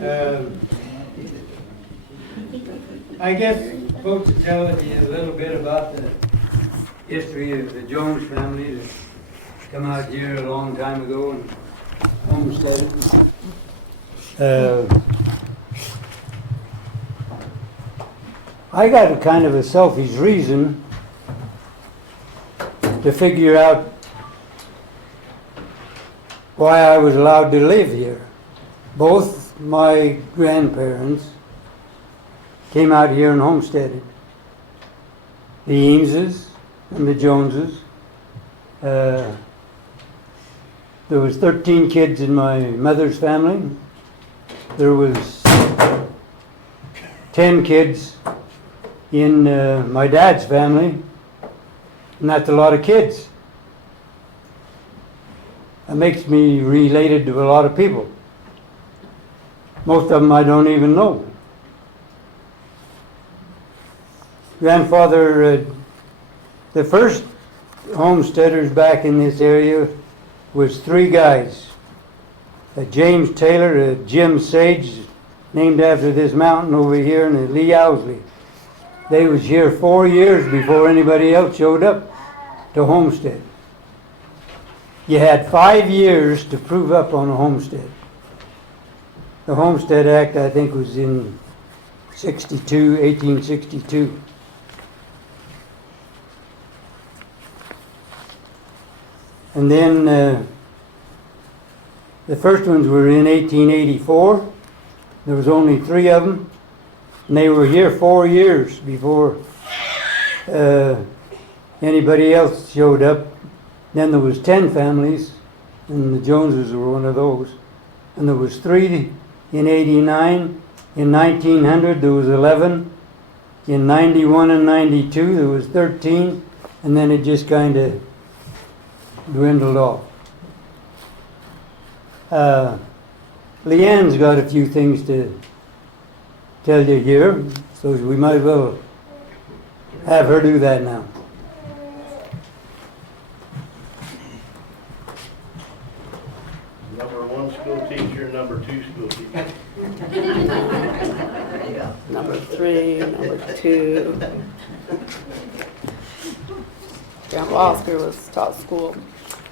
I guess folks to tell you a little bit about the history of the Jones family that come out here a long time ago and homesteaded. I got a kind of a selfish reason to figure out why I was allowed to live here. Both my grandparents came out here and homesteaded. The Eameses and the Joneses. There was 13 kids in my mother's family. There was 10 kids in my dad's family, and that's a lot of kids. That makes me related to a lot of people. Most of them I don't even know. Grandfather, the first homesteaders back in this area was 3 guys. James Taylor, Jim Sage, named after this mountain over here, and Lee Owsley. They was here 4 years before anybody else showed up to homestead. You had 5 years to prove up on a homestead. The Homestead Act, I think, was in 1862. And then the first ones were in 1884. There was only 3 of them. And they were here 4 years before anybody else showed up. Then there was 10 families, and the Joneses were one of those. And there was 3 in 89. In 1900 there was 11. In 91 and 92 there was 13. And then it just kind of dwindled off. Leanne's got a few things to tell you here, so we might as well have her do that now. Number 1 school teacher, number 2 school teacher. Number 3, number 2. Grandpa Oscar was taught school.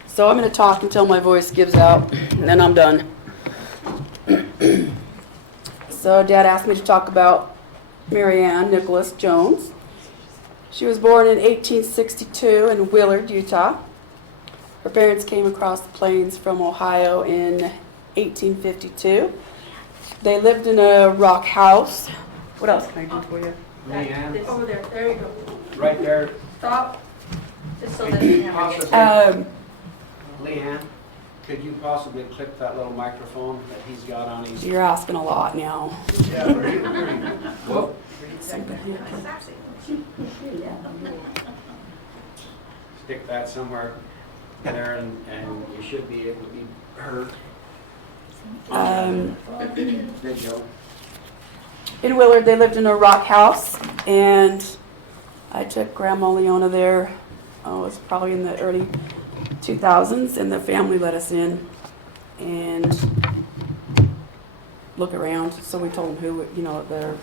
So I'm going to talk until my voice gives out, and then I'm done. So Dad asked me to talk about Mary Ann Nicholas Jones. She was born in 1862 in Willard, Utah. Her parents came across the plains from Ohio in 1852. They lived in a rock house. What else can I do for you? Leanne, Over there, there you go. right there. Stop. Just so that Could you you have possibly, Leanne, could you possibly click that little microphone that he's got on his? You're asking a lot now. Yeah, Whoa. Stick that somewhere there and you should be able to be heard. Video. In Willard, they lived in a rock house, and I took Grandma Leona there. It was probably in the early 2000s, and the family let us in and look around. So we told them who, their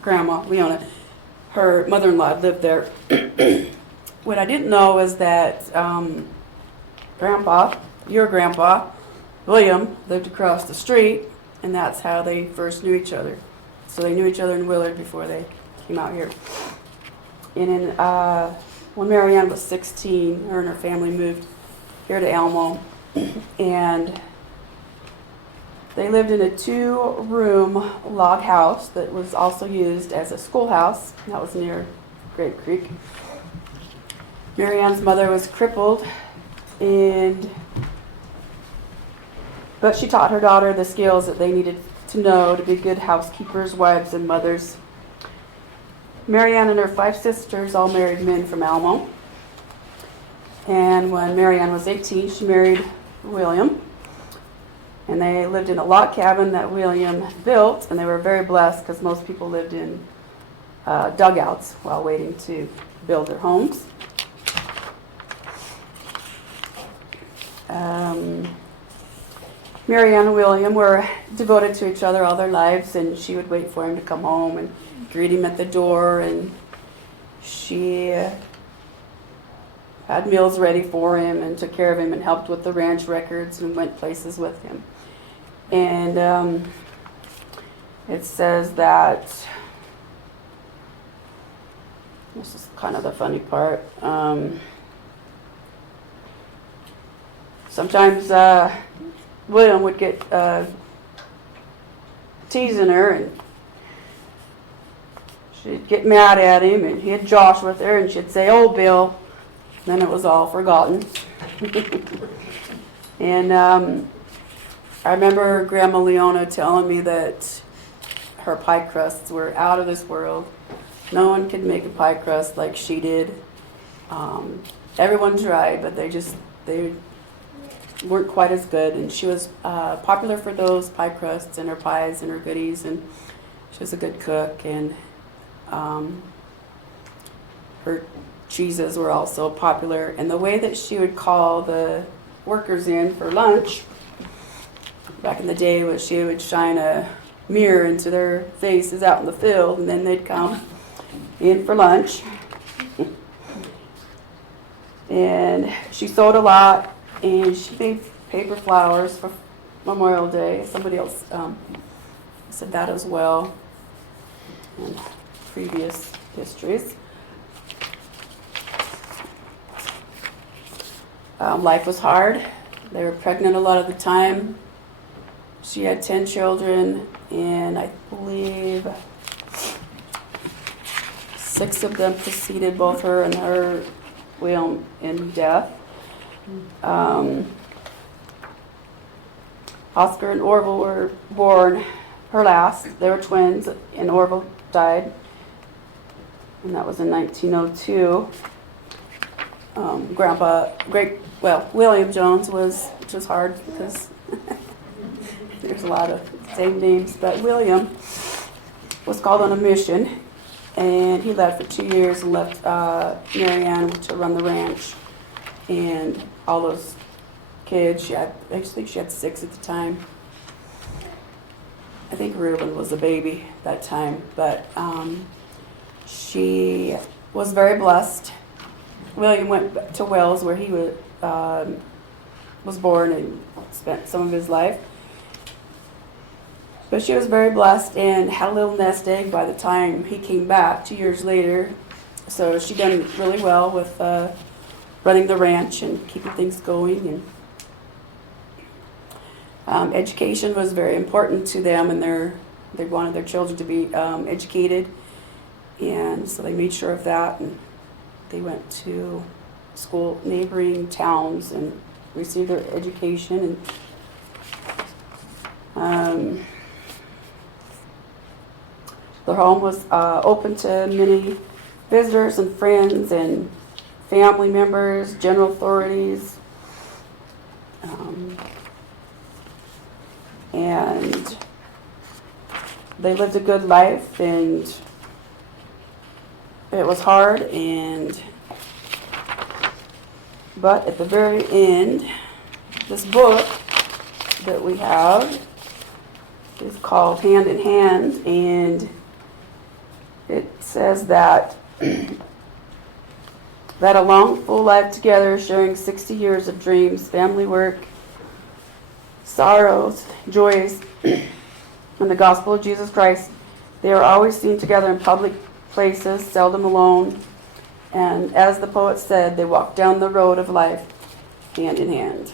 Grandma Leona, her mother-in-law lived there. What I didn't know is that your grandpa, William, lived across the street, and that's how they first knew each other. So they knew each other in Willard before they came out here. And when Mary Ann was 16, her and her family moved here to Elmo, and they lived in a 2-room log house that was also used as a schoolhouse. That was near Grape Creek. Mary Ann's mother was crippled, but she taught her daughter the skills that they needed to know to be good housekeepers, wives, and mothers. Mary Ann and her 5 sisters all married men from Almo. And when Mary Ann was 18, she married William. And they lived in a log cabin that William built, and they were very blessed because most people lived in dugouts while waiting to build their homes. Mary Ann and William were devoted to each other all their lives, and she would wait for him to come home and greet him at the door, and she had meals ready for him and took care of him and helped with the ranch records and went places with him. And it says that, this is kind of the funny part, sometimes William would get teasing her, and she'd get mad at him, and he'd josh with her, and she'd say, "Oh, Bill." Then it was all forgotten. And I remember Grandma Leona telling me that her pie crusts were out of this world. No one could make a pie crust like she did. Everyone tried, but they weren't quite as good. And she was popular for those pie crusts and her pies and her goodies. And she was a good cook. And her cheeses were also popular. And the way that she would call the workers in for lunch back in the day was she would shine a mirror into their faces out in the field, and then they'd come in for lunch. And she sewed a lot, and she made paper flowers for Memorial Day. Somebody else said that as well in previous histories. Life was hard. They were pregnant a lot of the time. She had 10 children, and I believe 6 of them preceded both her and her William in death. Oscar and Orville were born her last. They were twins, and Orville died, and that was in 1902. William Jones which was hard because there's a lot of same names, but William was called on a mission, and he left for 2 years and left Mary Ann to run the ranch. And all those kids, I think she had 6 at the time. I think Reuben was a baby that time, but she was very blessed. William went to Wells, where he was born and spent some of his life. But she was very blessed and had a little nest egg by the time he came back 2 years later. So she done really well with running the ranch and keeping things going. And education was very important to them, and they wanted their children to be educated. And so they made sure of that. And they went to school, neighboring towns, and received their education. And their home was open to many visitors and friends and family members, general authorities. And they lived a good life, and it was hard, but at the very end, this book that we have is called Hand in Hand, and it says that that a long, full life together, sharing 60 years of dreams, family work, sorrows, joys, and the gospel of Jesus Christ, they are always seen together in public places, seldom alone. And as the poet said, they walk down the road of life hand in hand.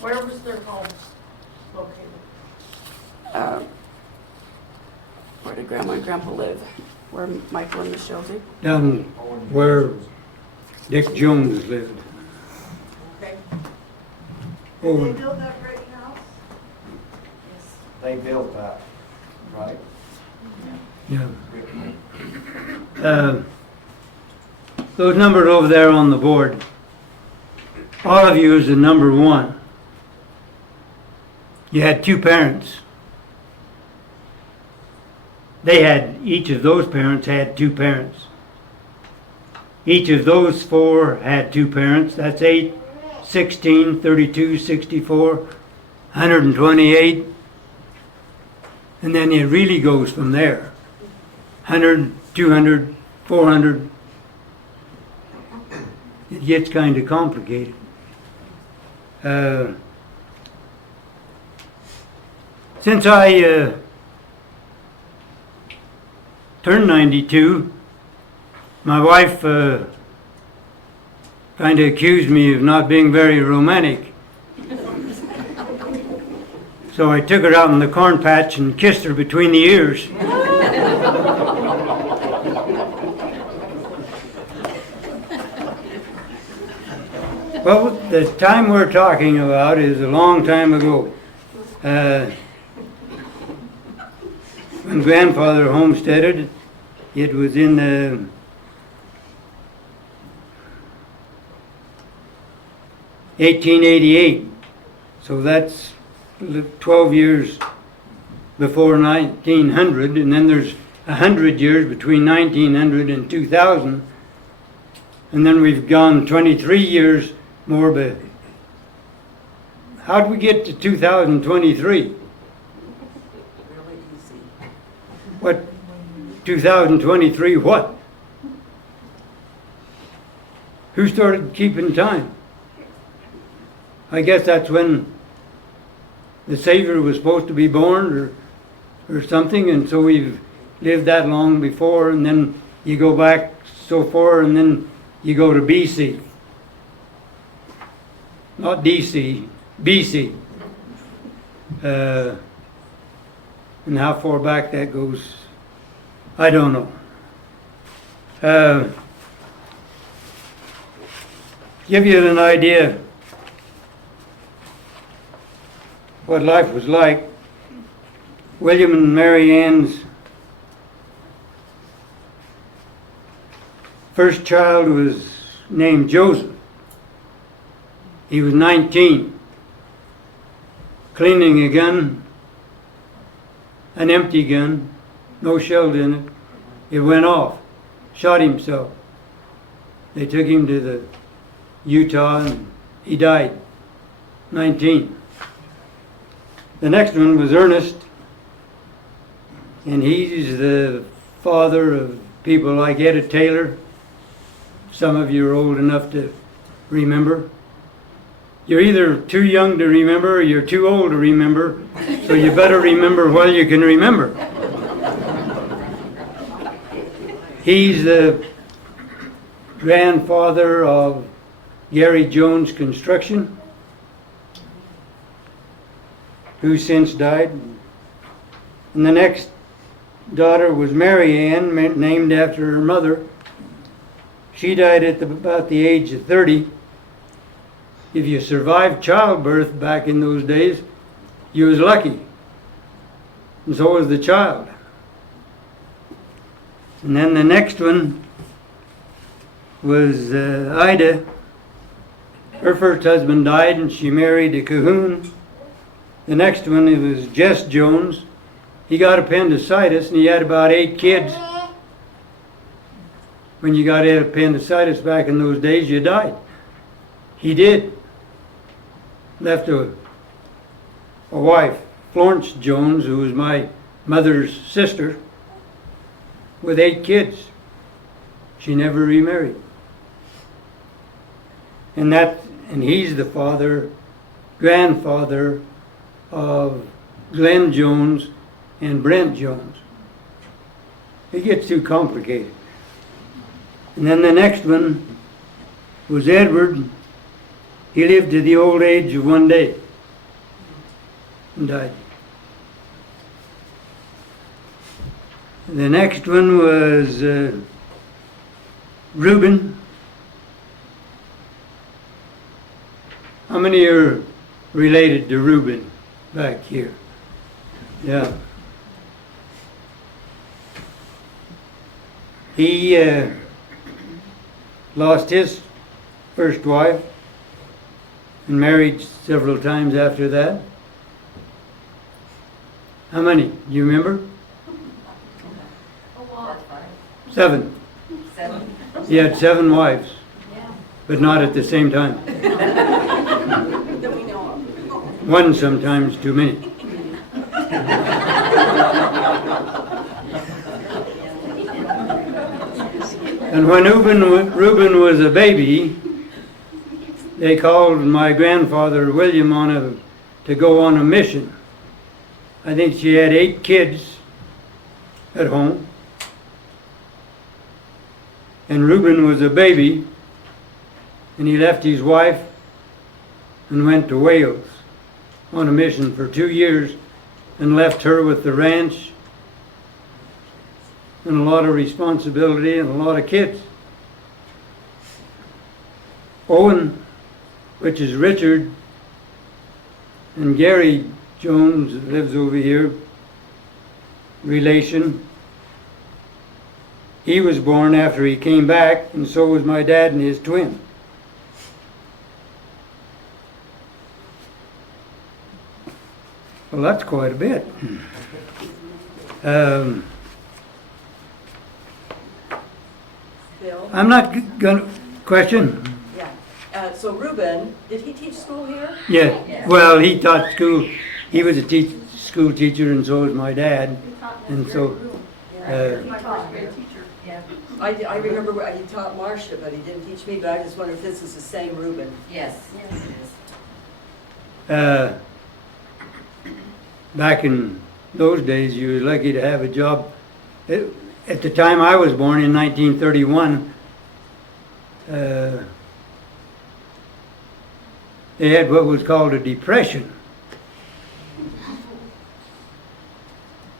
Where was their home located? Where did Grandma and Grandpa live? Where Michael and Michelle do? Down where Dick Jones lived. Okay. Oh, Did they build that brick house? They built that, right? yeah. Those numbers over there on the board, all of you is the number 1. You had 2 parents. Each of those parents had 2 parents. Each of those 4 had 2 parents. That's 8, 16, 32, 64, 128. And then it really goes from there. 100, 200, 400. It gets kind of complicated. Since I turned 92, my wife kind of accused me of not being very romantic. So I took her out in the corn patch and kissed her between the ears. Well, the time we're talking about is a long time ago. When grandfather homesteaded, it was in the 1888. So that's 12 years before 1900, and then there's 100 years between 1900 and 2000, and then we've gone 23 years more. But how'd we get to 2023? Really easy. What? 2023 what? Who started keeping time? I guess that's when the Savior was supposed to be born or something, and so we've lived that long before, and then you go back so far, and then you go to BC. Not DC, BC. And how far back that goes, I don't know. Give you an idea what life was like. William and Mary Ann's first child was named Joseph. He was 19, cleaning a gun, an empty gun, no shells in it. It went off, shot himself. They took him to the Utah and he died, 19. The next one was Ernest, and he's the father of people like Etta Taylor. Some of you are old enough to remember. You're either too young to remember or you're too old to remember, so you better remember while you can remember. He's the grandfather of Gary Jones Construction, who since died. And the next daughter was Mary Ann, named after her mother. She died at about the age of 30. If you survived childbirth back in those days, you was lucky. And so was the child. And then the next one was Ida. Her first husband died and she married a Cahoon. The next one, it was Jess Jones. He got appendicitis and he had about 8 kids. When you got appendicitis back in those days, you died. He did. Left a wife, Florence Jones, who was my mother's sister, with 8 kids. She never remarried. And he's the grandfather of Glenn Jones and Brent Jones. It gets too complicated. And then the next one was Edward. He lived to the old age of 1 day and died. The next one was Reuben. How many are related to Reuben back here? Yeah. He lost his first wife and married several times after that. How many? You remember? A lot. 7. 7. He had 7 wives, but not at the same time. One sometimes too many. And when Reuben was a baby, they called my grandfather William to go on a mission. I think she had 8 kids at home. And Reuben was a baby, and he left his wife and went to Wales on a mission for 2 years and left her with the ranch and a lot of responsibility and a lot of kids. Owen, which is Richard, and Gary Jones lives over here, relation. He was born after he came back, and so was my dad and his twin. Well, that's quite a bit. Bill? I'm not gonna question. Yeah. So Reuben, did he teach school here? Yeah. Well, he taught school. He was a school teacher, and so was my dad. And so, My first grade teacher. I remember he taught Marcia, but he didn't teach me, but I just wonder if this is the same Reuben. Yes. Back in those days, you were lucky to have a job. At the time I was born in 1931, they had what was called a depression.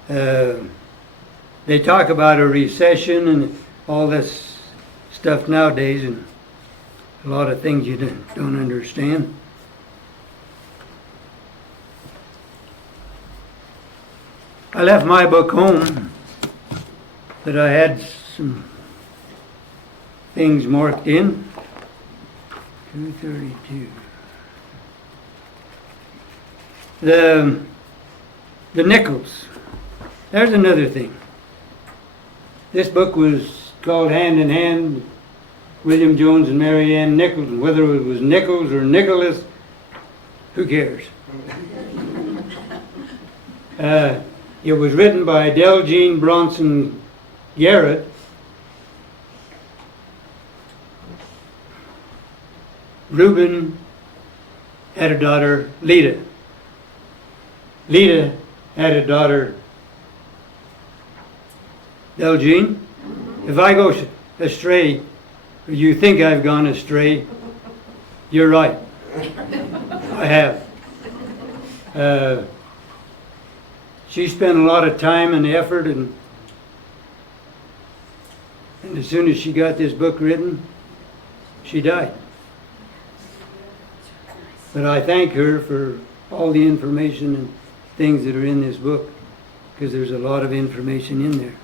They talk about a recession and all this stuff nowadays, and a lot of things you don't understand. I left my book home, that I had some things marked in. 232. The nickels. There's another thing. This book was called Hand in Hand, William Jones and Mary Ann Nichols. And whether it was Nichols or Nicholas, who cares? It was written by Deljean Bronson Garrett. Reuben had a daughter, Lita. Lita had a daughter, Deljean. If I go astray, or you think I've gone astray, you're right. I have. She spent a lot of time and effort, and as soon as she got this book written, she died. But I thank her for all the information and things that are in this book, because there's a lot of information in there.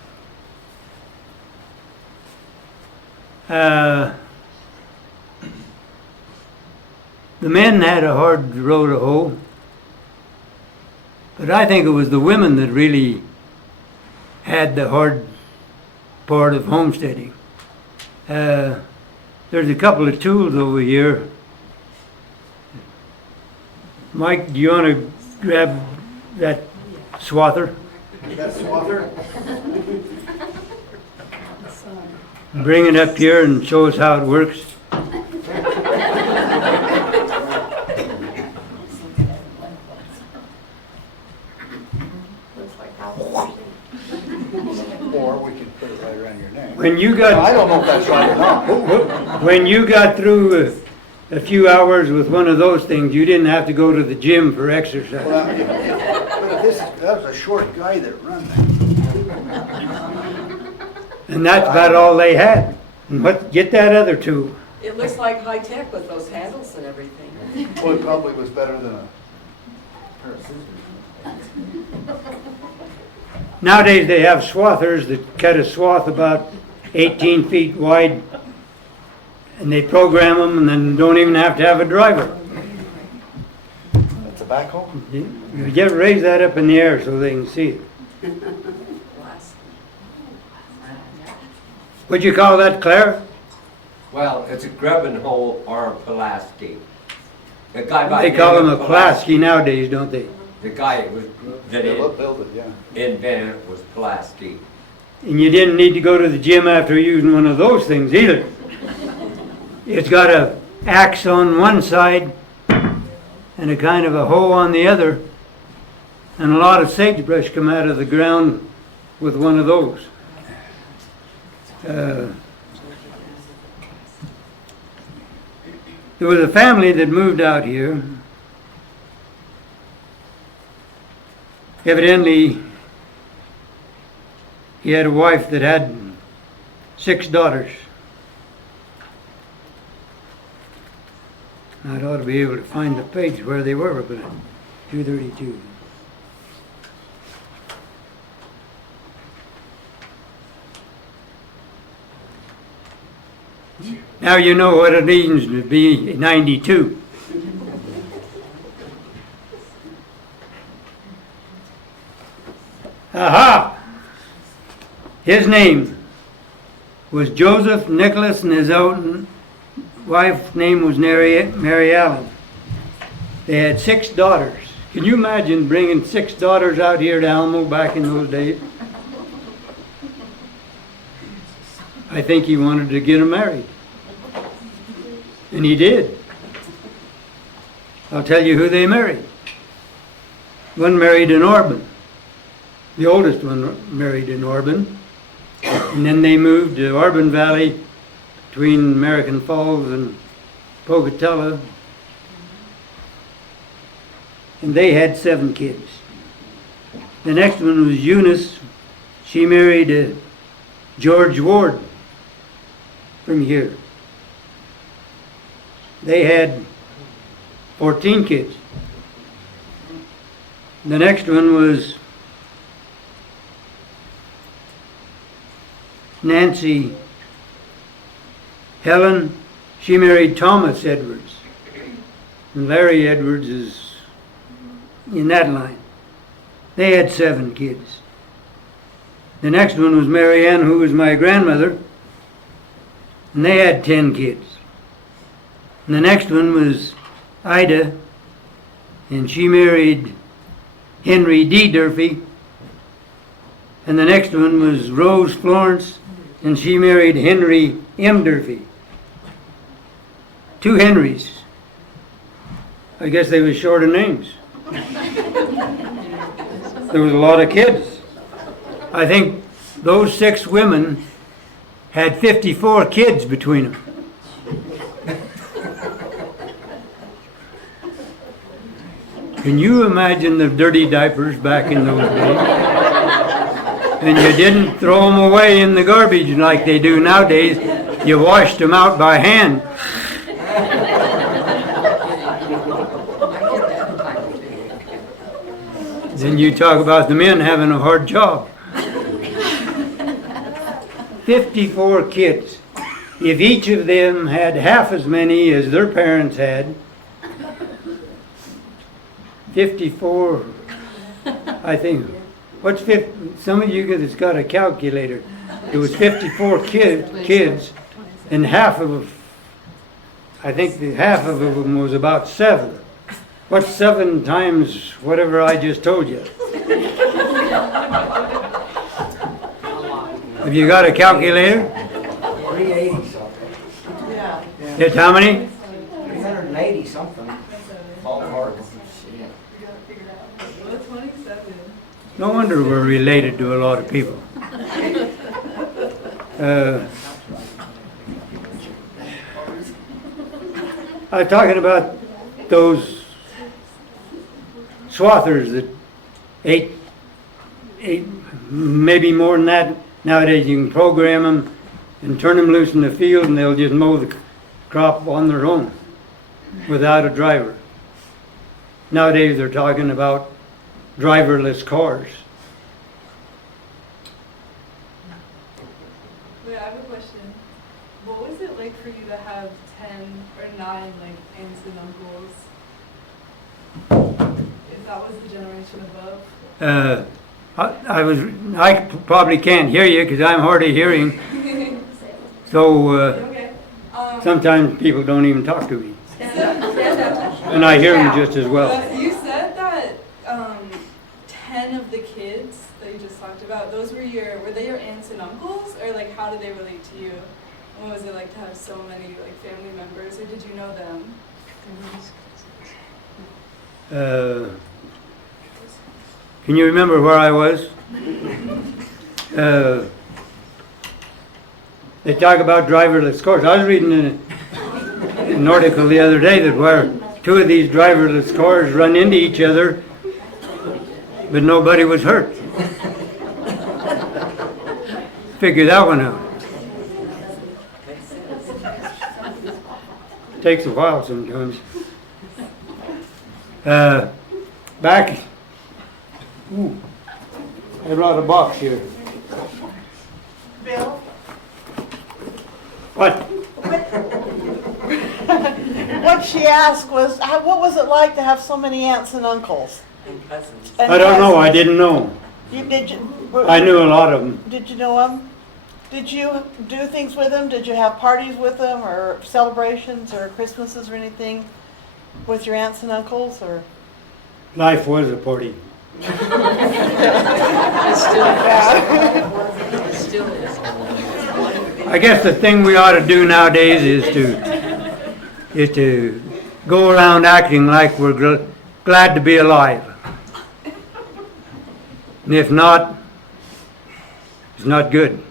The men had a hard row to hoe, but I think it was the women that really had the hard part of homesteading. There's a couple of tools over here. Mike, do you want to grab that swather? That swather? Bring it up here and show us how it works. Or we could put it right around your neck. When you I got don't know if that's right or not. when you got through a few hours with one of those things, you didn't have to go to the gym for exercise. Well, but that was a short guy that run that. And that's about all they had. And get that other tool. It looks like high tech with those handles and everything. Well, it probably was better than a pair of scissors. Nowadays they have swathers that cut a swath about 18 feet wide, and they program them and then don't even have to have a driver. A tobacco? Raise that up in the air so they can see it. What'd you call that, Claire? Well, it's a grubbing hole or a pulaski. The guy by They the call name him a of Pulaski. Pulaski nowadays, don't they? The guy that They built it, yeah. invented it was Pulaski. And you didn't need to go to the gym after using one of those things either. It's got a axe on one side and a kind of a hoe on the other, and a lot of sagebrush come out of the ground with one of those. There was a family that moved out here. Evidently, he had a wife that had 6 daughters. I'd ought to be able to find the page where they were, but 232. Now you know what it means to be 92. Aha! His name was Joseph Nicholas, and his own wife's name was Mary Allen. They had 6 daughters. Can you imagine bringing 6 daughters out here to Alamo back in those days? I think he wanted to get them married. And he did. I'll tell you who they married. One married in Auburn. The oldest one married in Auburn. And then they moved to Auburn Valley between American Falls and Pocatello. And they had 7 kids. The next one was Eunice. She married George Ward from here. They had 14 kids. The next one was Nancy Helen. She married Thomas Edwards. And Larry Edwards is in that line. They had 7 kids. The next one was Mary Ann, who was my grandmother, and they had 10 kids. And the next one was Ida, and she married Henry D. Durfee. And the next one was Rose Florence, and she married Henry M. Durfee. 2 Henrys. I guess they were short of names. There was a lot of kids. I think those 6 women had 54 kids between them. Can you imagine the dirty diapers back in those days? And you didn't throw them away in the garbage like they do nowadays. You washed them out by hand. Then you talk about the men having a hard job. 54 kids. If each of them had half as many as their parents had, 54, I think. What's 50? Some of you that's got a calculator. It was 54 kids, and half of, I think half of them was about 7. What's 7 times whatever I just told you? Have you got a calculator? 380 something. It's how many? 380 something. Ballpark. No wonder we're related to a lot of people. I was talking about those swathers that ate maybe more than that. Nowadays you can program them and turn them loose in the field and they'll just mow the crop on their own without a driver. Nowadays they're talking about driverless cars. Wait, I have a question. What was it like for you to have 10 or 9 like aunts and uncles? If that was the generation above? I probably can't hear you because I'm hard of hearing. So Okay. sometimes people don't even talk to me. Stand up. and I hear them just as well. You said that 10 of the kids that you just talked about, those were they your aunts and uncles, or like how did they relate to you? What was it like to have so many like family members, or did you know them? Can you remember where I was? They talk about driverless cars. I was reading an article the other day that where two of these driverless cars run into each other, but nobody was hurt. Figure that one out. Takes a while sometimes. Back, I brought a box here. Bill, What? what she asked was, what was it like to have so many aunts and uncles? And cousins. And I don't know. I cousins? didn't know. I You knew a lot of them. Did you know them? Did you do things with them? Did you have parties with them, or celebrations, or Christmases, or anything with your aunts and uncles, or? Life was a party. I guess the thing we ought to do nowadays is to go around acting like we're glad to be alive. And if not, it's not good.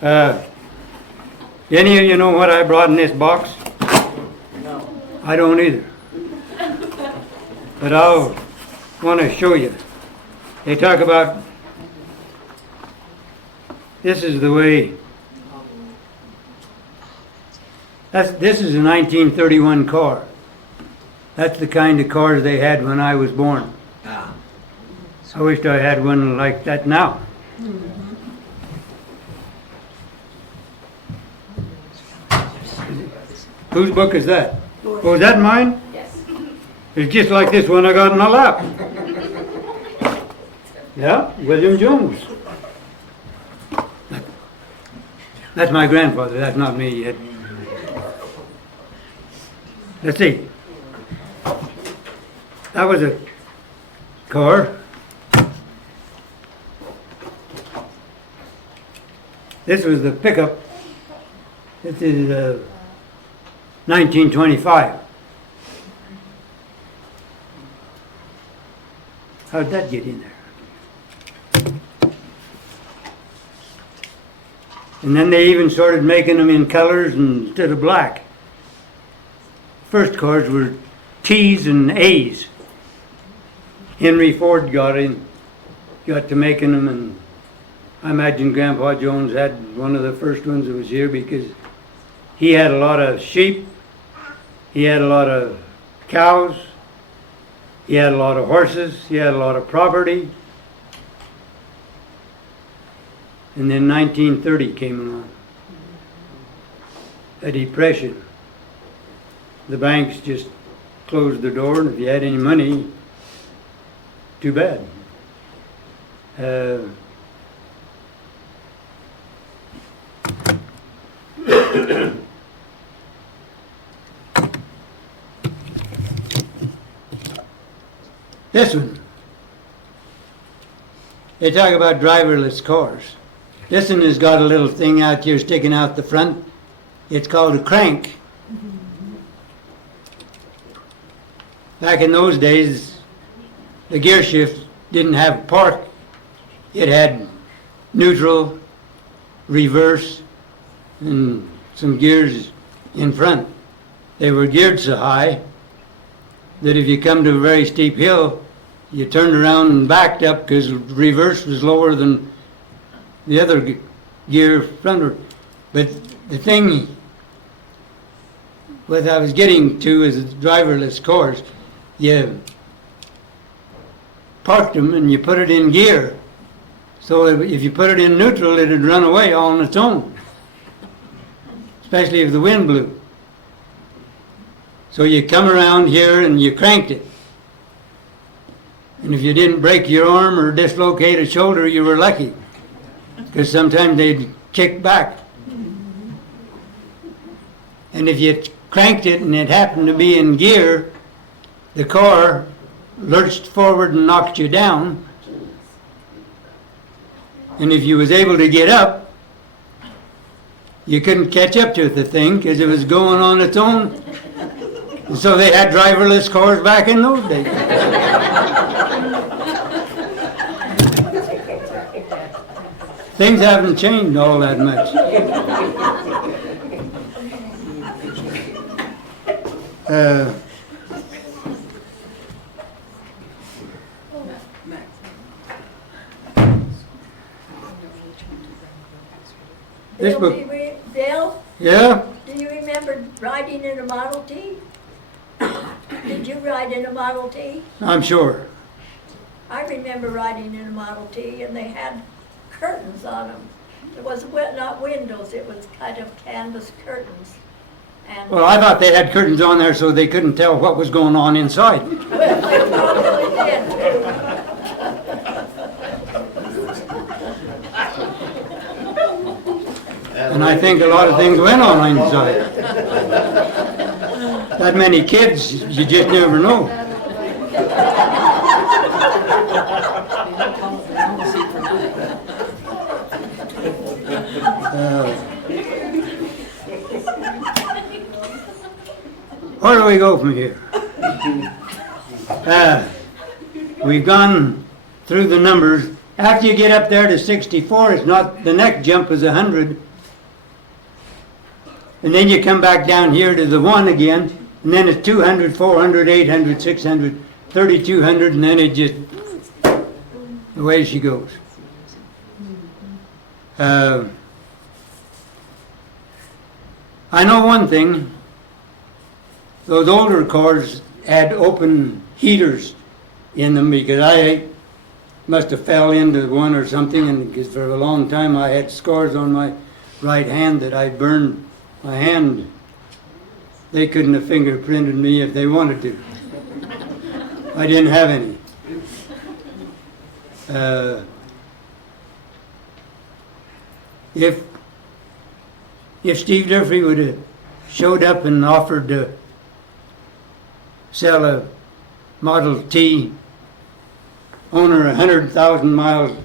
Any of you know what I brought in this box? No. I don't either. But I'll want to show you. They talk about, this is the way, this is a 1931 car. That's the kind of cars they had when I was born. Ah. I wished I had one like that now. Whose book is that? Oh, is that mine? Yes. It's just like this one I got in my lap. Yeah, William Jones. That's my grandfather, that's not me yet. Let's see. That was a car. This was the pickup. This is 1925. How'd that get in there? And then they even started making them in colors instead of black. First cars were T's and A's. Henry Ford got to making them, and I imagine Grandpa Jones had one of the first ones that was here because he had a lot of sheep, he had a lot of cows, he had a lot of horses, he had a lot of property. And then 1930 came along. A depression. The banks just closed their door, and if you had any money, too bad. This one. They talk about driverless cars. This one has got a little thing out here sticking out the front. It's called a crank. Back in those days, the gear shift didn't have park. It had neutral, reverse, and some gears in front. They were geared so high that if you come to a very steep hill, you turned around and backed up because reverse was lower than the other gear fronter. But the thing what I was getting to is the driverless cars. You parked them and you put it in gear. So if you put it in neutral, it'd run away all on its own, especially if the wind blew. So you come around here and you cranked it. And if you didn't break your arm or dislocate a shoulder, you were lucky, because sometimes they'd kick back. And if you cranked it and it happened to be in gear, the car lurched forward and knocked you down. And if you was able to get up, you couldn't catch up to the thing because it was going on its own. And so they had driverless cars back in those days. Things haven't changed all that much. This Bill, book, Bill, yeah, do you remember riding in a Model T? Did you ride in a Model T? I'm sure. I remember riding in a Model T, and they had curtains on them. It was not windows, it was kind of canvas curtains. And Well, I thought they had curtains on there so they couldn't tell what was going on inside. well, they probably did. And I think a lot of things went on inside. That many kids, you just never know. Where do we go from here? We've gone through the numbers. After you get up there to 64, it's not, the next jump is 100. And then you come back down here to the 1 again, and then it's 200, 400, 800, 600, 3,200, and then it just, away she goes. I know one thing. Those older cars had open heaters in them because I must have fell into one or something, and because for a long time I had scars on my right hand that I burned my hand. They couldn't have fingerprinted me if they wanted to. I didn't have any. If Steve Durfee would have showed up and offered to sell a Model T owner 100,000 miles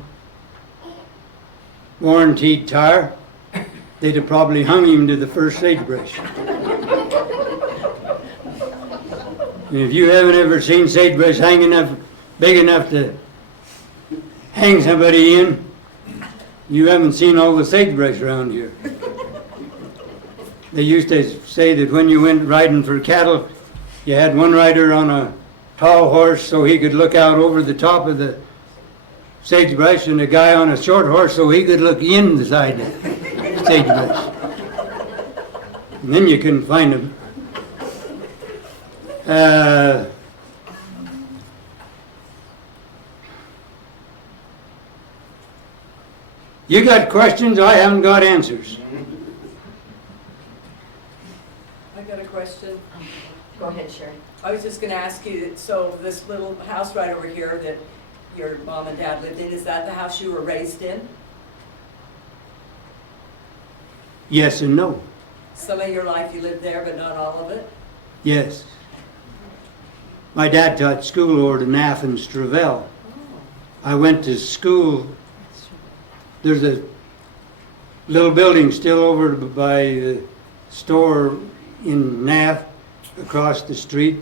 warranted tire, they'd have probably hung him to the first sagebrush. And if you haven't ever seen sagebrush big enough to hang somebody in, you haven't seen all the sagebrush around here. They used to say that when you went riding for cattle, you had one rider on a tall horse so he could look out over the top of the sagebrush, and a guy on a short horse so he could look inside the sagebrush. And then you couldn't find him. You got questions, I haven't got answers. I got a question. Go ahead, Sherry. I was just gonna ask you, so this little house right over here that your mom and dad lived in, is that the house you were raised in? Yes and no. Some of your life you lived there, but not all of it? Yes. My dad taught school over to Naff and Stravell. I went to school. There's a little building still over by the store in Naff, across the street,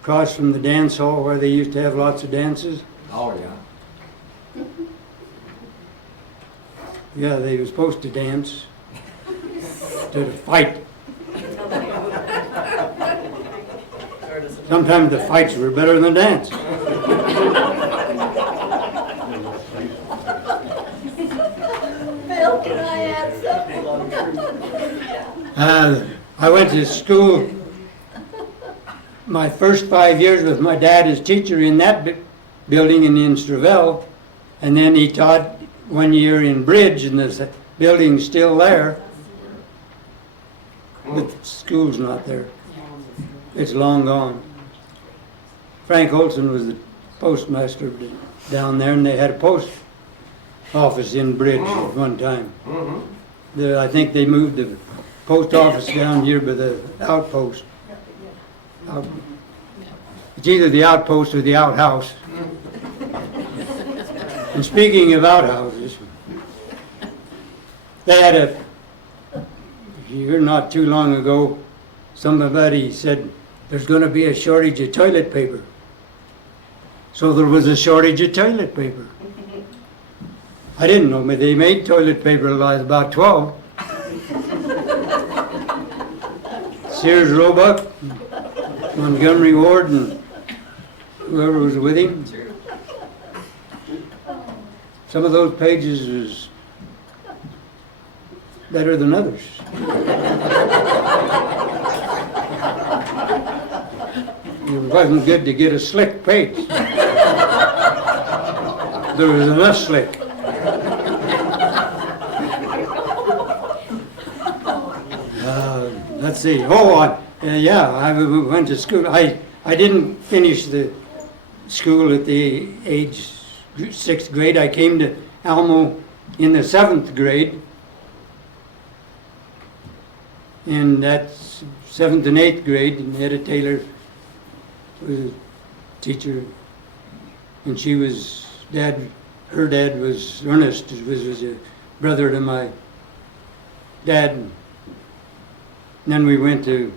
across from the dance hall where they used to have lots of dances. Oh, yeah. Yeah, they were supposed to dance, to fight. Sometimes the fights were better than the dance. Bill, can I add something? I went to school my first 5 years with my dad as teacher in that building in Stravell, and then he taught 1 year in Bridge, and the building's still there, but the school's not there. It's long gone. Frank Olson was the postmaster down there, and they had a post office in Bridge at one time. I think they moved the post office down here by the outpost. Out- It's either the outpost or the outhouse. And speaking of outhouses, they had here not too long ago, somebody said there's going to be a shortage of toilet paper. So there was a shortage of toilet paper. I didn't know, but they made toilet paper till I was about 12. Sears Roebuck, Montgomery Ward, and whoever was with him. Some of those pages was better than others. It wasn't good to get a slick page. There was enough slick. Let's see. Yeah, I went to school. I didn't finish the school at the age 6th grade. I came to Almo in the 7th grade. And that's 7th and 8th grade. And Etta Taylor was a teacher. And she was her dad was Ernest, was a brother to my dad. And then we went to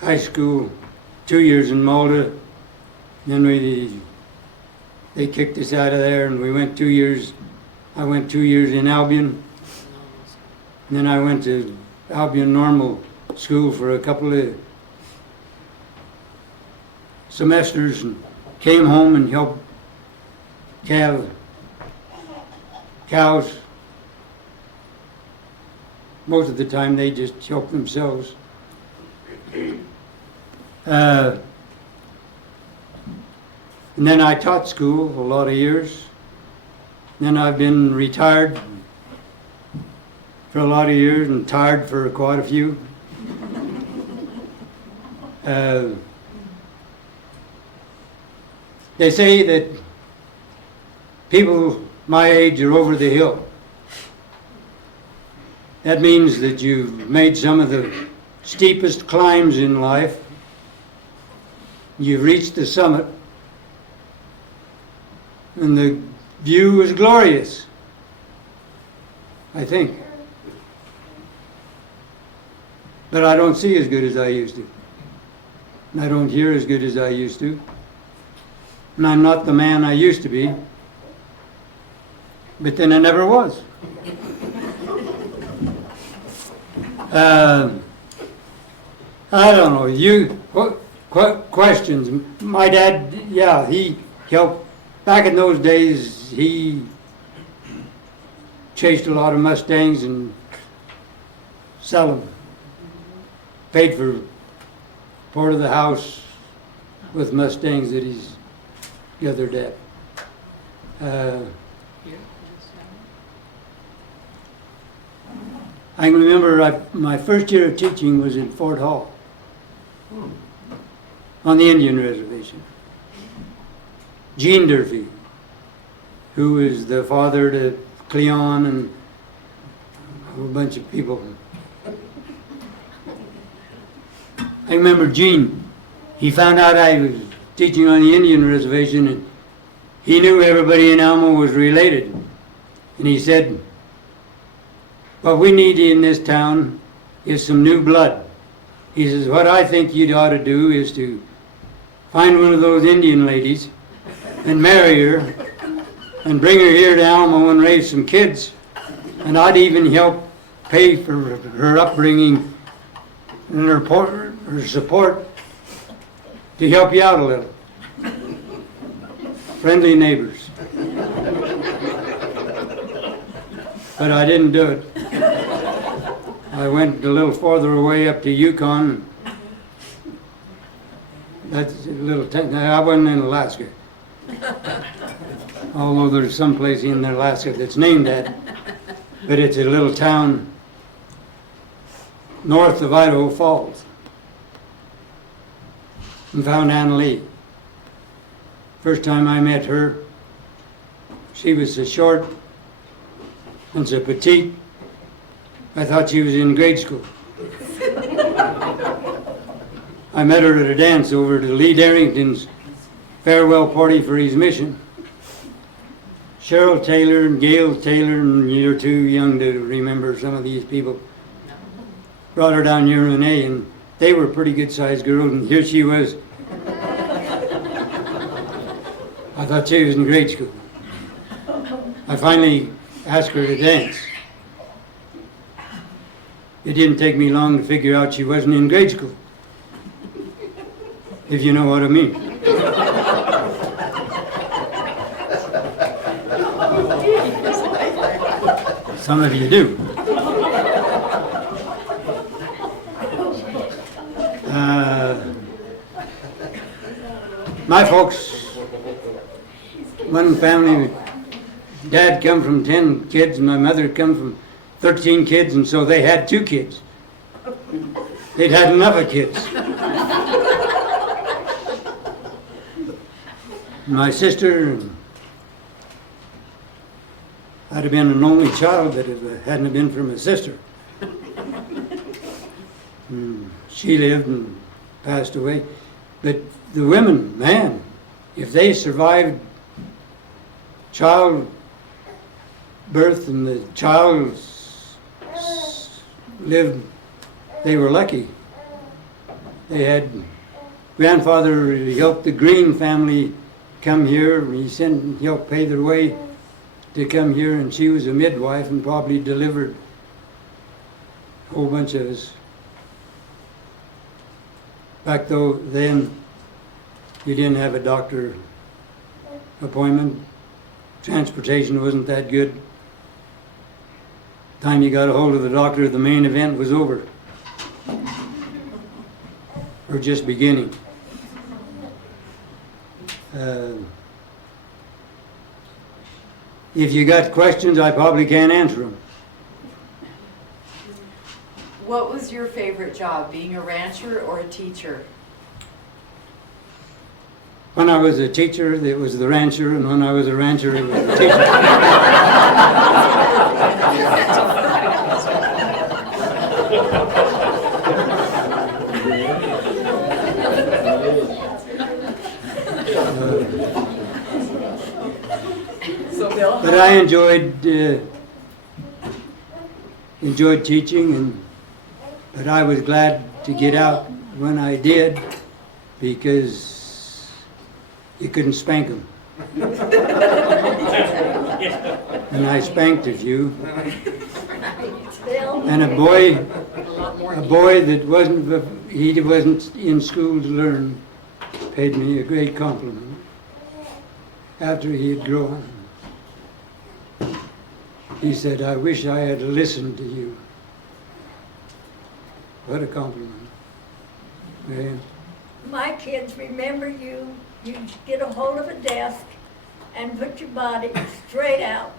high school, 2 years in Malta. Then they kicked us out of there, and we went 2 years. I went 2 years in Albion. And then I went to Albion Normal School for a couple of semesters and came home and helped cows. Most of the time they just help themselves. And then I taught school a lot of years. Then I've been retired for a lot of years and tired for quite a few. They say that people my age are over the hill. That means that you've made some of the steepest climbs in life. You've reached the summit, and the view is glorious, I think. But I don't see as good as I used to. And I don't hear as good as I used to. And I'm not the man I used to be. But then I never was. I don't know. Questions? My dad, yeah, he helped. Back in those days, he chased a lot of Mustangs and sell them. Paid for part of the house with Mustangs that he's gathered at. I can remember my first year of teaching was in Fort Hall on the Indian reservation. Gene Durfee, who is the father to Cleon and a whole bunch of people. I remember Gene. He found out I was teaching on the Indian reservation, and he knew everybody in Alma was related. And he said, what we need in this town is some new blood. He says, what I think you'd ought to do is to find one of those Indian ladies and marry her and bring her here to Alma and raise some kids. And I'd even help pay for her upbringing and her support to help you out a little. Friendly neighbors. But I didn't do it. I went a little farther away up to Yukon. That's a little. I wasn't in Alaska. Although there's some place in Alaska that's named that. But it's a little town north of Idaho Falls. And found Anna Lee. First time I met her, she was so short and so petite, I thought she was in grade school. I met her at a dance over to Lee Darrington's farewell party for his mission. Cheryl Taylor and Gail Taylor, and you're too young to remember some of these people, brought her down here in A, and they were pretty good sized girls, and here she was. I thought she was in grade school. I finally asked her to dance. It didn't take me long to figure out she wasn't in grade school, if you know what I mean. Some of you do. My folks, one family, Dad come from 10 kids and my mother come from 13 kids, and so they had 2 kids. They'd had enough of kids. My sister, I'd have been an only child that if it hadn't have been for my sister. She lived and passed away. But the women, man, if they survived childbirth and the child lived, they were lucky. They had grandfather helped the Green family come here. He helped pay their way to come here, and she was a midwife and probably delivered a whole bunch of us. Back then, you didn't have a doctor appointment. Transportation wasn't that good. Time you got a hold of the doctor, the main event was over. Or just beginning. If you got questions, I probably can't answer them. What was your favorite job, being a rancher or a teacher? When I was a teacher, it was the rancher, and when I was a rancher, it was the teacher. So Bill? But I enjoyed teaching, but I was glad to get out when I did, because you couldn't spank them. And I spanked a few. And a boy that wasn't in school to learn paid me a great compliment after he had grown. He said, "I wish I had listened to you." What a compliment. Man. My kids remember you get a hold of a desk and put your body straight out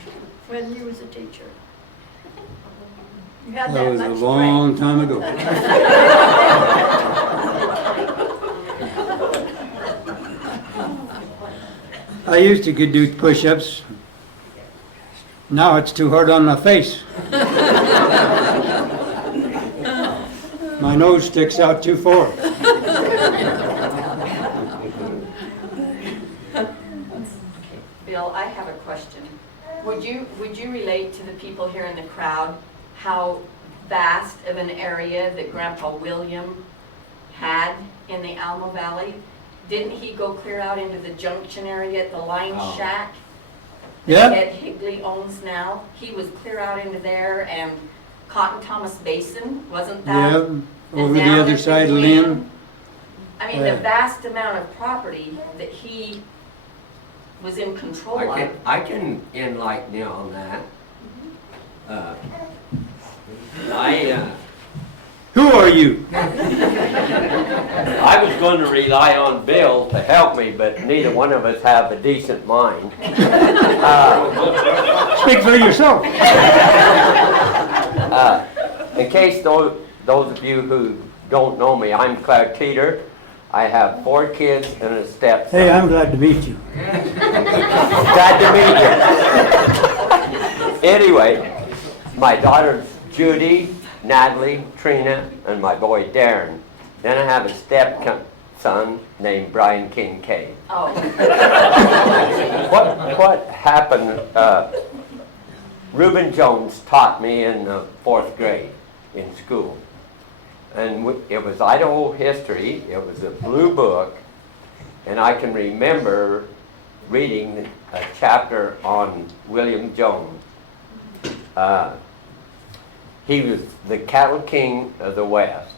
when you was a teacher. You had That was much a long time ago. I used to could do push-ups. Now it's too hard on my face. My nose sticks out too far. Bill, I have a question. Would you relate to the people here in the crowd how vast of an area that Grandpa William had in the Alma Valley? Didn't he go clear out into the Junction area at the Line Shack that Higley owns now? He was clear out into there, and Cotton Thomas Basin, wasn't that? Yeah, over the other side of Lynn. I mean, the vast amount of property that he was in control of. I can enlighten you on that. Who are you? I was going to rely on Bill to help me, but neither one of us have a decent mind. Speak for yourself. In case those of you who don't know me, I'm Clyde Teeter. I have 4 kids and a stepson. Hey, I'm glad to meet you. Glad to meet you. Anyway, my daughter's Judy, Natalie, Trina, and my boy Darren. Then I have a stepson named Brian Kincaid. Oh. What happened, Reuben Jones taught me in the 4th grade in school. And it was Idaho history, it was a blue book, and I can remember reading a chapter on William Jones. He was the cattle king of the West,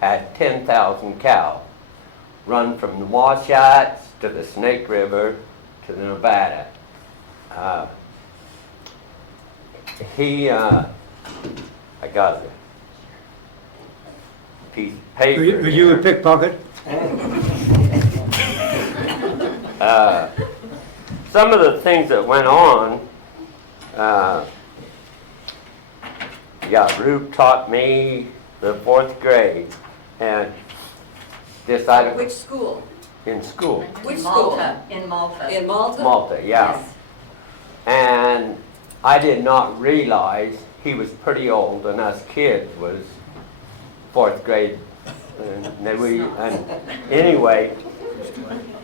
had 10,000 cows, run from the Wasatch to the Snake River to the Nevada. I got a piece of paper. Were you a pickpocket? Some of the things that went on, Rube taught me the 4th grade, and decided Which school? in school, Which In school? Malta, in Malta. In Malta? Malta, yeah. Yes. And I did not realize he was pretty old, and us kids was 4th grade. And anyway,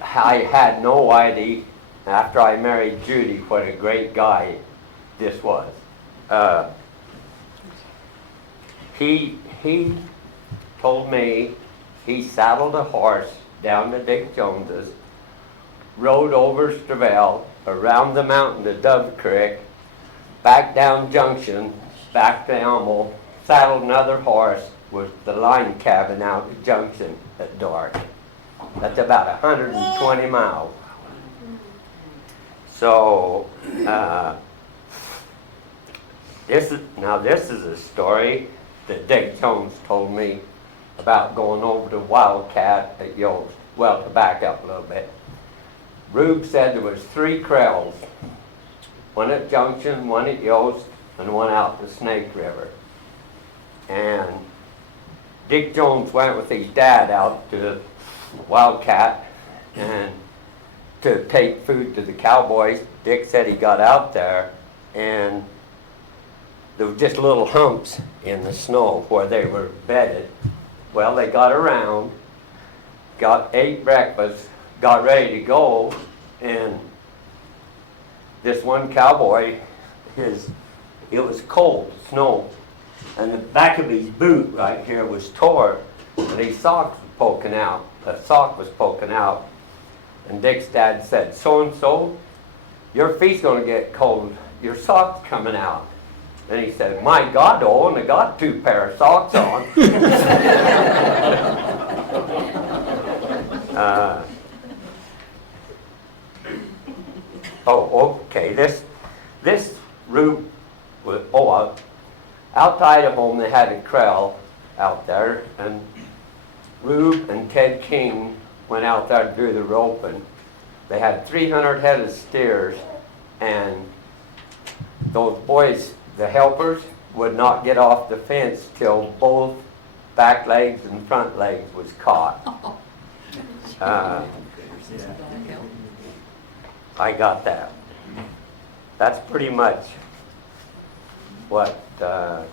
I had no idea after I married Judy what a great guy this was. He told me he saddled a horse down to Dick Jones's, rode over Stravel, around the mountain to Dove Creek, back down Junction, back to Elmo, saddled another horse with the line cabin out at Junction at dark. That's about 120 miles. So, this is a story that Dick Jones told me about going over to Wildcat at Yost. Well, to back up a little bit. Rube said there was 3 kraals, one at Junction, one at Yost, and one out the Snake River. And Dick Jones went with his dad out to Wildcat and to take food to the cowboys. Dick said he got out there and there were just little humps in the snow where they were bedded. Well, they got around, ate breakfast, got ready to go, and this one cowboy, it was cold, snow, and the back of his boot right here was tore, and his socks were poking out. The sock was poking out, and Dick's dad said, "So-and-so, your feet's gonna get cold, your sock's coming out." And he said, "My God, Owen, I got 2 pair of socks on." Okay, this Rube was, outside of home they had a corral out there, and Rube and Ted King went out there to do the roping. They had 300 head of steers, and those boys, the helpers, would not get off the fence till both back legs and front legs was caught. I got that. That's pretty much what I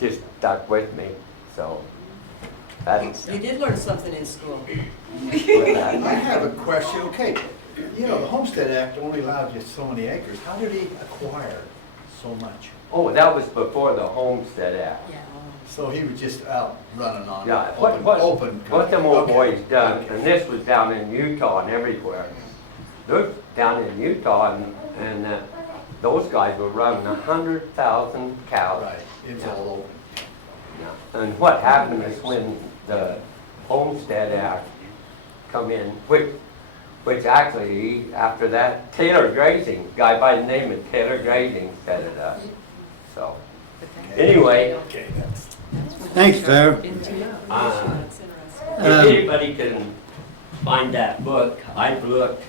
just stuck with me. So that's You did learn something in school. I have a question, okay, you know, the Homestead Act only allowed you so many acres, how did he acquire so much? Oh, that was before the Homestead Act. So he was just out running on Yeah, open. what them old Okay, boys done, okay. and this was down in Utah and everywhere. Those down in Utah, and those guys were running 100,000 cows. Right, it's all open. Yeah. And what happened is when the Homestead Act come in, which actually, after that, Taylor Grazing, guy by the name of Taylor Grazing set it up. So, anyway, Okay, that's. Thanks, Claire. if anybody can find that book, I've looked.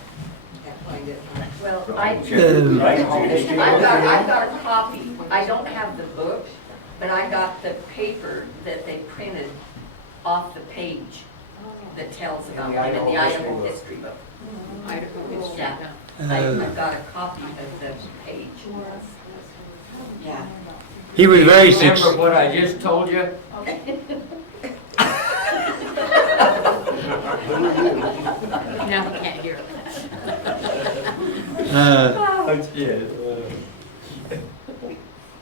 Well, I've Right. got a copy. I don't have the book, but I got the paper that they printed off the page that tells about The him in the Idaho Idaho history history book. Idaho history. Yeah, I've got a copy of the page. Yeah. He was very Remember successful. what I just told you? No, I can't hear it.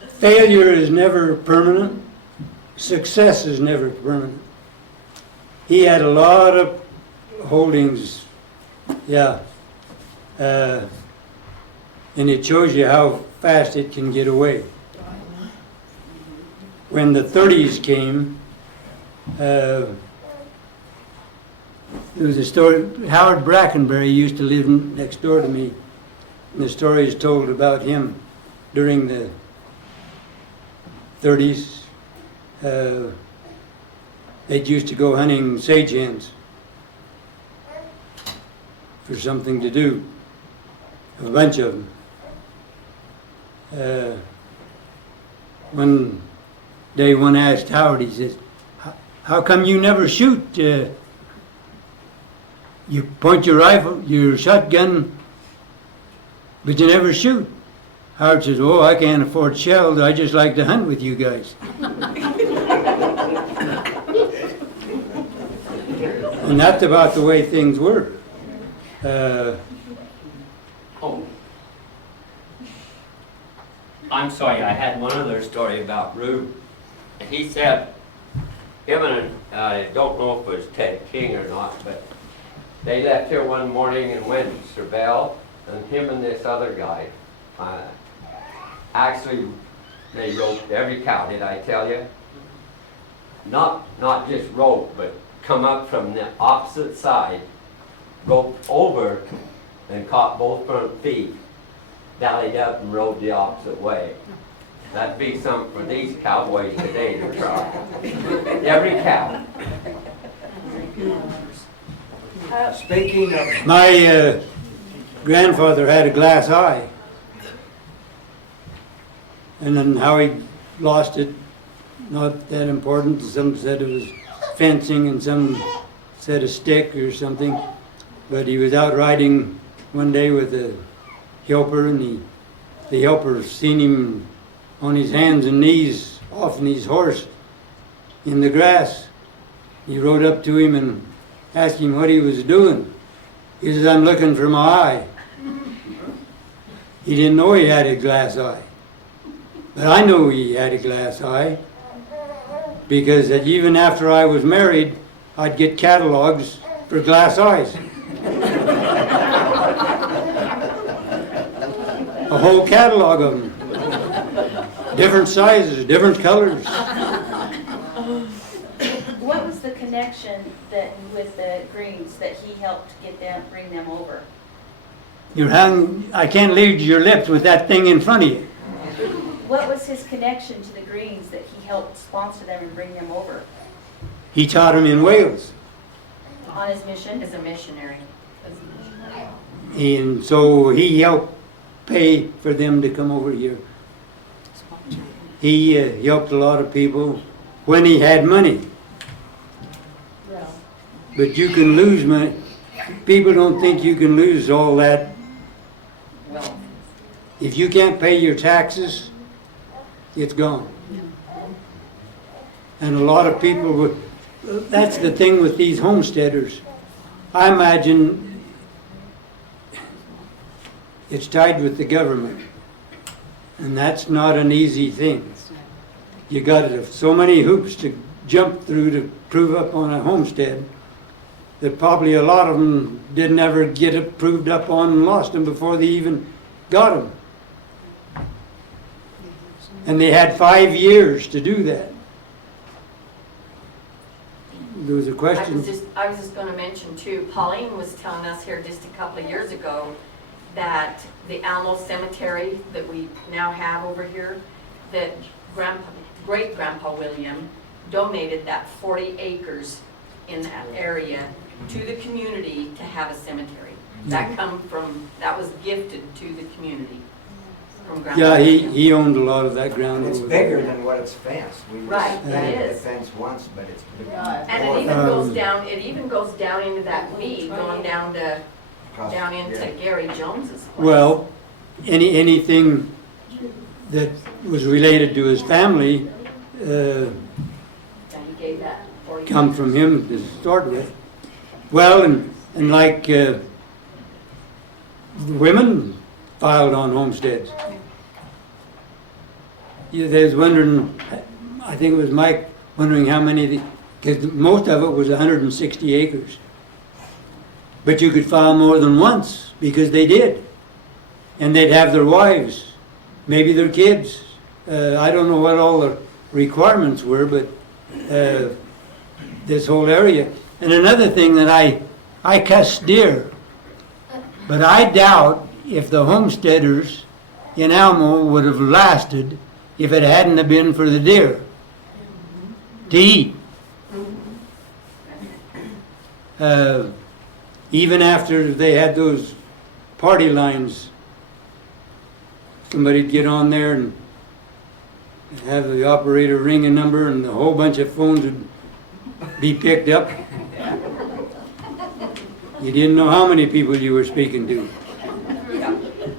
Failure is never permanent. Success is never permanent. He had a lot of holdings, yeah. And it shows you how fast it can get away. When the 30s came, there was a story, Howard Brackenbury used to live next door to me, and the story is told about him during the 30s. They used to go hunting sage hens for something to do, a bunch of them. One day one asked Howard, he says, how come you never shoot? You point your rifle, your shotgun, but you never shoot. Howard says, oh, I can't afford shells, I just like to hunt with you guys. And that's about the way things were. Oh. I'm sorry, I had one other story about Rube. He said, him and, I don't know if it was Ted King or not, but they left here one morning and went to Cervelle, and him and this other guy, actually, they roped every cow, did I tell you? Not just rope, but come up from the opposite side, roped over, and caught both front feet, dallied up and rode the opposite way. That'd be something for these cowboys today to try. Every cow. Speaking of, My grandfather had a glass eye. And then how he lost it, not that important. Some said it was fencing and some said a stick or something. But he was out riding one day with a helper, and the helper seen him on his hands and knees off his horse in the grass. He rode up to him and asked him what he was doing. He says, I'm looking for my eye. He didn't know he had a glass eye. But I know he had a glass eye, because even after I was married, I'd get catalogs for glass eyes. A whole catalog of them. Different sizes, different colors. What was the connection that with the Greens that he helped get them, bring them over? I can't leave your lips with that thing in front of you. What was his connection to the Greens that he helped sponsor them and bring them over? He taught them in Wales. On his mission? As a missionary. And so he helped pay for them to come over here. He helped a lot of people when he had money. But you can lose money. People don't think you can lose all that. If you can't pay your taxes, it's gone. And a lot of people would, that's the thing with these homesteaders. I imagine it's tied with the government. And that's not an easy thing. You got so many hoops to jump through to prove up on a homestead that probably a lot of them didn't ever get it proved up on and lost them before they even got them. And they had 5 years to do that. There was a question. I was just going to mention too, Pauline was telling us here just a couple of years ago that the Alamo Cemetery that we now have over here, that great-grandpa William donated that 40 acres in that area to the community to have a cemetery. That was gifted to the community from Grandpa. Yeah, he owned a lot of that ground. It's over bigger there. than what it's fenced. We Right, just it planted the is. fence once, but it's big. And it even goes down. It even goes down into that weed, going down to into Yeah. Gary Jones's place. Well, anything that was related to his family And he gave that for you. come from him to start with. Well, and like the women filed on homesteads. Yeah, they was wondering, I think it was Mike wondering how many, because most of it was 160 acres. But you could file more than once, because they did. And they'd have their wives, maybe their kids. I don't know what all the requirements were, but this whole area. And another thing that I cuss deer, but I doubt if the homesteaders in Almo would have lasted if it hadn't have been for the deer to eat. Even after they had those party lines, somebody'd get on there and have the operator ring a number and a whole bunch of phones would be picked up. You didn't know how many people you were speaking to.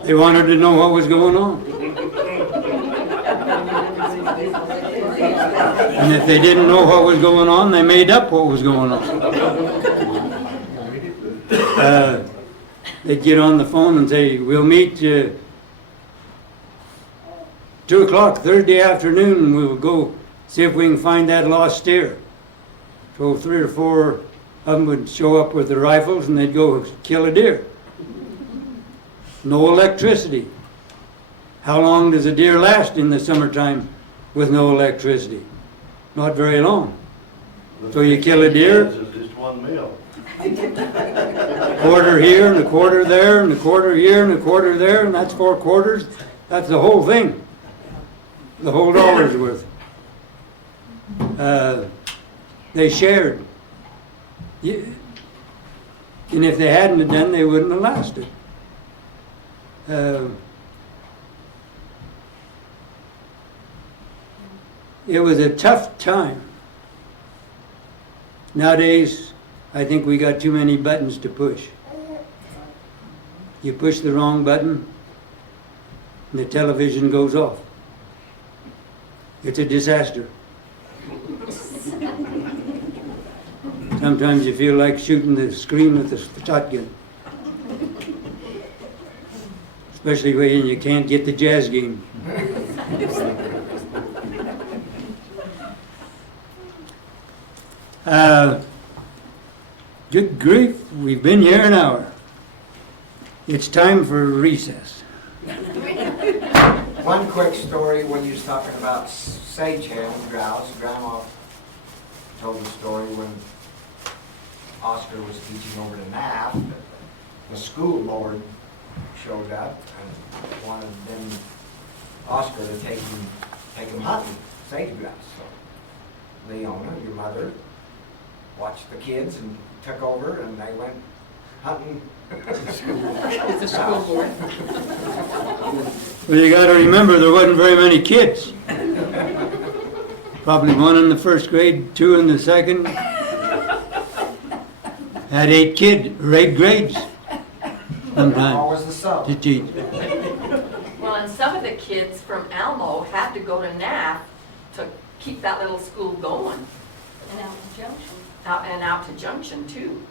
They wanted to know what was going on. And if they didn't know what was going on, they made up what was going on. They'd get on the phone and say, we'll meet 2 o'clock Thursday afternoon and we'll go see if we can find that lost steer. So 3 or 4 of them would show up with their rifles and they'd go kill a deer. No electricity. How long does a deer last in the summertime with no electricity? Not very long. So you kill a deer, It's just one meal. quarter here and a quarter there and a quarter here and a quarter there, and that's 4 quarters. That's the whole thing. The whole dollar's worth. They shared. And if they hadn't have done, they wouldn't have lasted. It was a tough time. Nowadays, I think we got too many buttons to push. You push the wrong button, and the television goes off. It's a disaster. Sometimes you feel like shooting the screen with a shotgun. Especially when you can't get the jazz game. Good grief, we've been here an hour. It's time for recess. One quick story when you was talking about sagehand grouse. Grandma told the story when Oscar was teaching over to NAF. The school board showed up and wanted them, Oscar, to take him hunting sage grouse. So Leona, your mother, watched the kids and took over and they went hunting. With the school board. Well, you got to remember there wasn't very many kids. Probably 1 in the first grade, 2 in the second. Had 8 kids, or 8 grades. Sometimes Was the sub. to teach. Well, and some of the kids from Almo had to go to NAF to keep that little school going. And out in Junction. And out to Junction too.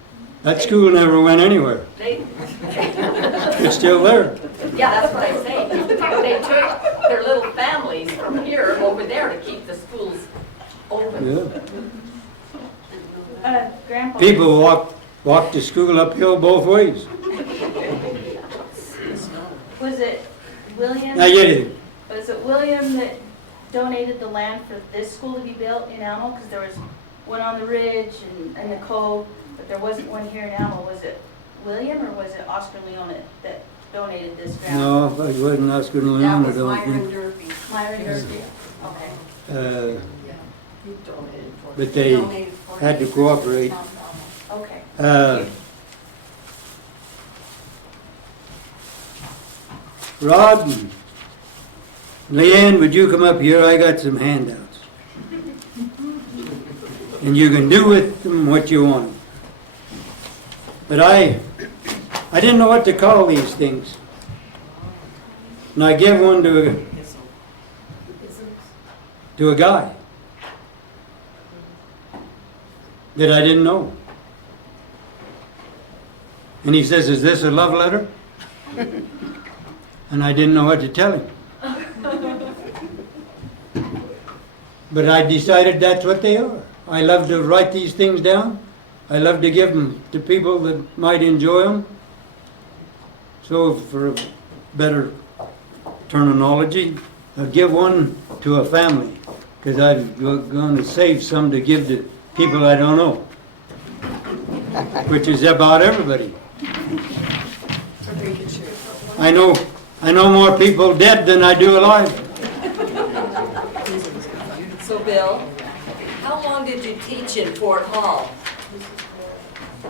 That school never went anywhere. They, It's still there. yeah, that's what I'm saying. They took their little families from here over there to keep the schools open. Yeah. Grandpa. People walk to school uphill both ways. Was it William? I get it. Was it William that donated the land for this school to be built in Almo? Because there was one on the ridge and the cove, but there wasn't one here in Almo. Was it William or was it Oscar Leone that donated this ground? No, it wasn't Oscar That Leone, I was don't Myron think. Durfee. Myron Durfee? Okay. He donated for But they had to cooperate. Okay. Rod and Leanne, would you come up here? I got some handouts. And you can do with them what you want. But I didn't know what to call these things. And I gave one to to a guy that I didn't know. And he says, "Is this a love letter?" And I didn't know what to tell him. But I decided that's what they are. I love to write these things down. I love to give them to people that might enjoy them. So for a better terminology, I'll give one to a family, because I'm going to save some to give to people I don't know, which is about everybody. I know more people dead than I do alive. So Bill, how long did you teach in Fort Hall?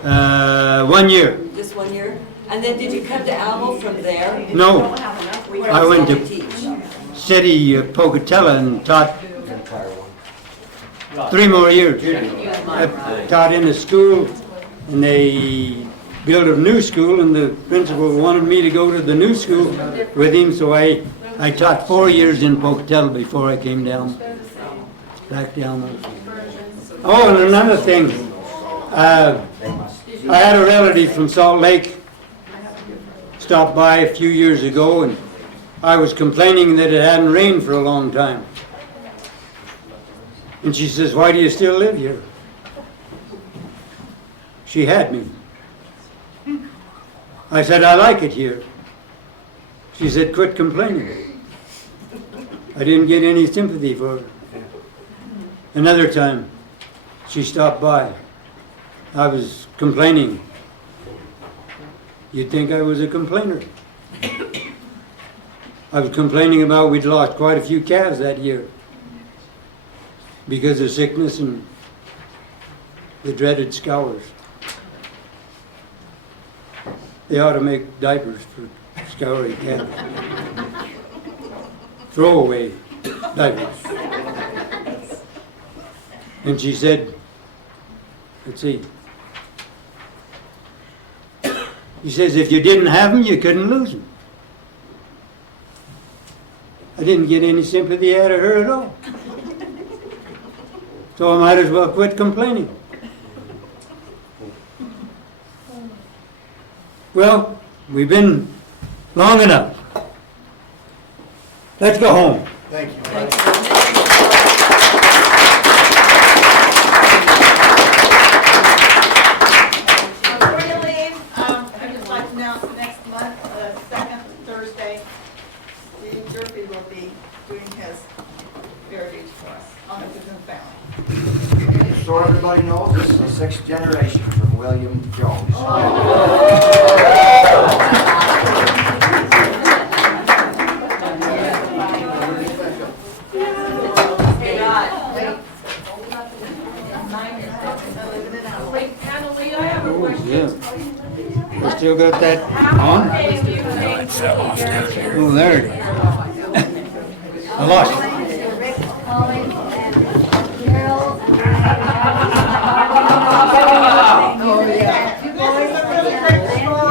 1 year. Just 1 year? And then did you come to Alamo from there? No, Where I else went did to you teach? City of Pocatello and taught 3 more years. I taught in a school, and they built a new school, and the principal wanted me to go to the new school with him, so I taught 4 years in Pocatello before I came down, back down. Oh, and another thing, I had a relative from Salt Lake stopped by a few years ago, and I was complaining that it hadn't rained for a long time. And she says, "Why do you still live here?" She had me. I said, "I like it here." She said, "Quit complaining." I didn't get any sympathy for her. Another time, she stopped by. I was complaining. You'd think I was a complainer. I was complaining about we'd lost quite a few calves that year because of sickness and the dreaded scours. They ought to make diapers for scouring calves. Throwaway diapers. And she said, let's see. He says, "If you didn't have them, you couldn't lose them." I didn't get any sympathy out of her at all. So I might as well quit complaining. Well, we've been long enough. Let's go home. Thank you. Before you leave, I'd just like to announce next month, the second Thursday, Steve Durfee will be doing his heritage for us on the Cocoon family. So everybody knows, this is the 6th generation from William Jones. Oh, yeah. You still got that on? Oh, there it is. I lost it.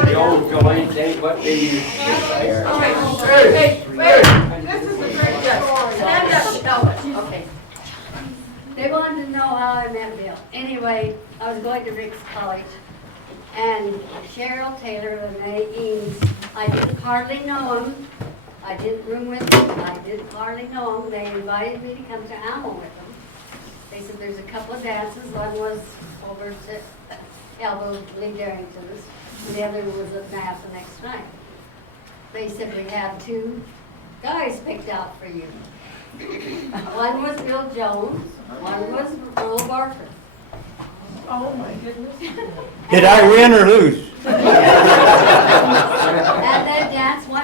The old joints ain't what they used to be. Hey, wait, this is a great story. Stand up, tell us. Okay. They wanted to know how I met Bill. Anyway, I was going to Rick's College, and Cheryl Taylor and Renee Eames, I didn't hardly know them. I didn't room with them. I didn't hardly know them. They invited me to come to Alma with them. They said there's a couple of dances. One was over to Elbow Lee Darrington's, and the other was at NAF the next night. They said we have 2 guys picked out for you. One was Bill Jones, one was Earl Barker. Oh, my goodness. Did I win or lose? And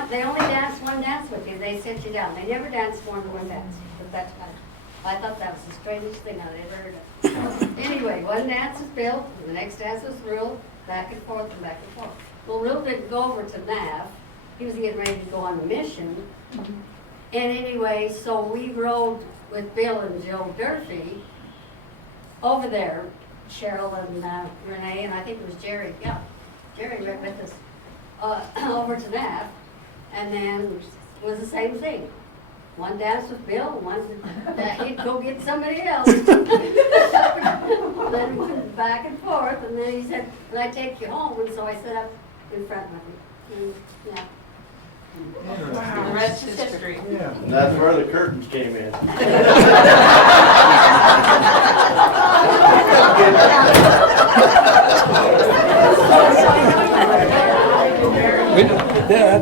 they only danced one dance with you. They sit you down. They never danced more than one dance. But that's fine. I thought that was the strangest thing I'd ever heard of. Anyway, one dance was Bill, and the next dance was Real, back and forth and back and forth. Well, Real didn't go over to NAF. He was getting ready to go on a mission. And anyway, so we rode with Bill and Joe Durfee over there, Cheryl and Renee, and I think it was Jerry. Yeah, Jerry went with us over to NAF, and then it was the same thing. One danced with Bill, one that he'd go get somebody else. Then we went back and forth, and then he said, "Can I take you home?" And so I sat up in front of him. And, yeah. The rest is history. And that's where the curtains came in.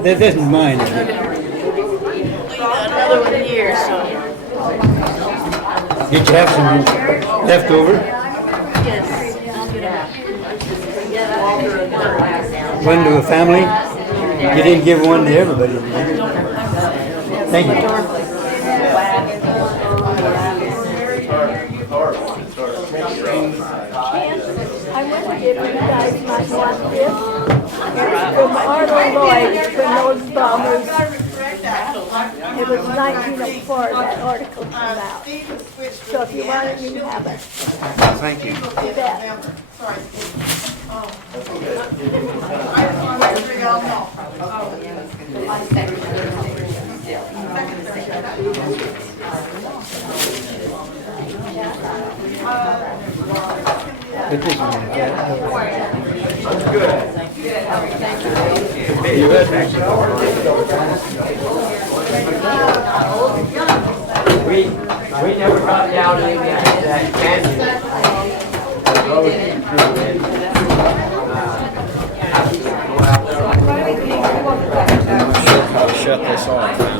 That isn't mine. Another one here, so. Did you have some left over? Yes, I'll get it. One to a family? You didn't give one to everybody, did you? Thank you. I wonder if you guys might want this. It's from Arnold Lloyd from those bombers. It was 1904 that article came out. So if you want it, you can have it. Thank you. You bet. I just want to make sure y'all know. But this one, We never got down in that canyon. Shut this off.